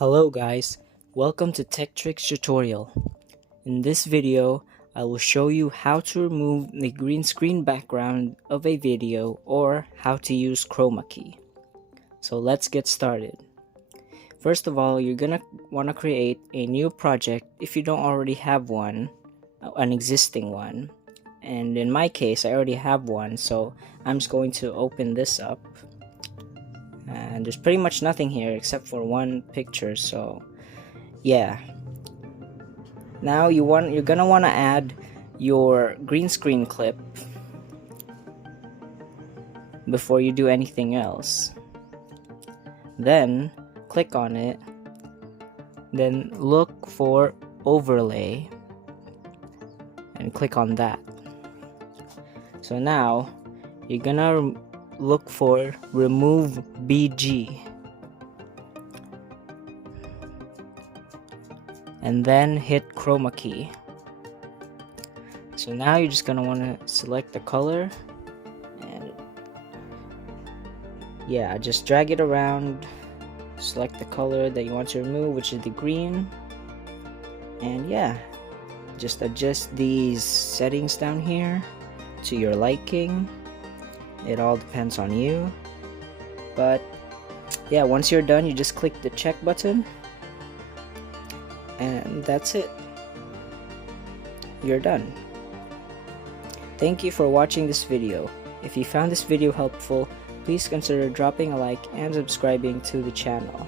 Hello guys, welcome to Tech Tricks tutorial. In this video, I will show you how to remove the green screen background of a video or how to use chroma key. So let's get started. First of all, you're gonna want to create a new project if you don't already have one, an existing one. And in my case, I already have one, so I'm just going to open this up. And there's pretty much nothing here except for one picture, so yeah. Now you're gonna want to add your green screen clip before you do anything else. Then click on it, then look for overlay and click on that. So now you're gonna look for remove BG and then hit chroma key. So now you're just gonna want to select the color and yeah, just drag it around, select the color that you want to remove, which is the green, and yeah, just adjust these settings down here to your liking. It all depends on you, but yeah, once you're done, you just click the check button and that's it. You're done. Thank you for watching this video. If you found this video helpful, please consider dropping a like and subscribing to the channel.